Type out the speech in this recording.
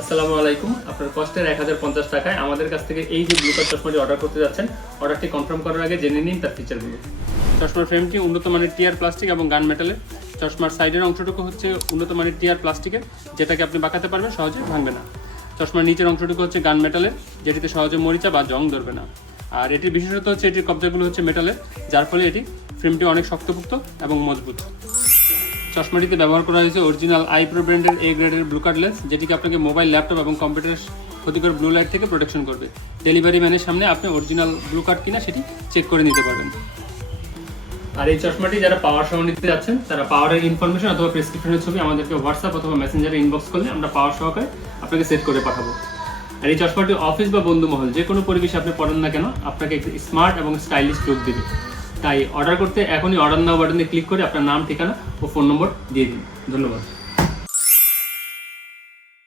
আসসালামু আলাইকুম। আপনার কষ্টের 1050 টাকায় আমাদের কাছ থেকে এই যে ব্লু কাট চশমাটি অর্ডার করতে যাচ্ছেন, অর্ডারটি কনফার্ম করার আগে জেনে নিন তার ফিচারগুলো। চশমার ফ্রেমটি উন্নত মানের টিআর প্লাস্টিক এবং গান মেটালের। চশমার সাইডের অংশটুকু হচ্ছে উন্নত মানের টিআর প্লাস্টিকের, যেটাকে আপনি বাঁকাতে পারবেন, সহজে ভাঙবে না। চশমার নিচের অংশটুকু হচ্ছে গান মেটালের, যেটিতে সহজে মরিচা বা জং ধরবে না। আর এটির বিশেষত্ব হচ্ছে এটির কবজাগুলো হচ্ছে মেটালের, যার ফলে এটি ফ্রেমটি অনেক শক্তপোক্ত এবং মজবুত। চশমাটিতে ব্যবহার করা হয়েছে অরিজিনাল আইপ্রো ব্র্যান্ডের এ গ্রেডের ব্লু কাট লেন্স, যেটিকে আপনাকে মোবাইল, ল্যাপটপ এবং কম্পিউটারের ক্ষতিকর ব্লু লাইট থেকে প্রোটেকশন করবে। ডেলিভারি ম্যানের সামনে আপনি অরিজিনাল ব্লু কাট কিনা সেটি চেক করে নিতে পারবেন। আর এই চশমাটি যারা পাওয়ার সহ নিতে যাচ্ছেন, তারা পাওয়ারের ইনফরমেশন অথবা প্রেসক্রিপশনের ছবি আমাদেরকে হোয়াটসঅ্যাপ অথবা মেসেঞ্জারে ইনবক্স করলে আমরা পাওয়ার সহকারে আপনাকে সেট করে পাঠাবো। আর এই চশমাটি অফিস বা বন্ধু মহল যে কোনো পরিবেশে আপনি পড়েন না কেন, আপনাকে একটি স্মার্ট এবং স্টাইলিশ লুক দেবে। তাই অর্ডার করতে এখনই অর্ডার নাও বাটনে ক্লিক করে আপনার নাম, ঠিকানা ও ফোন নম্বর দিয়ে দিন। ধন্যবাদ।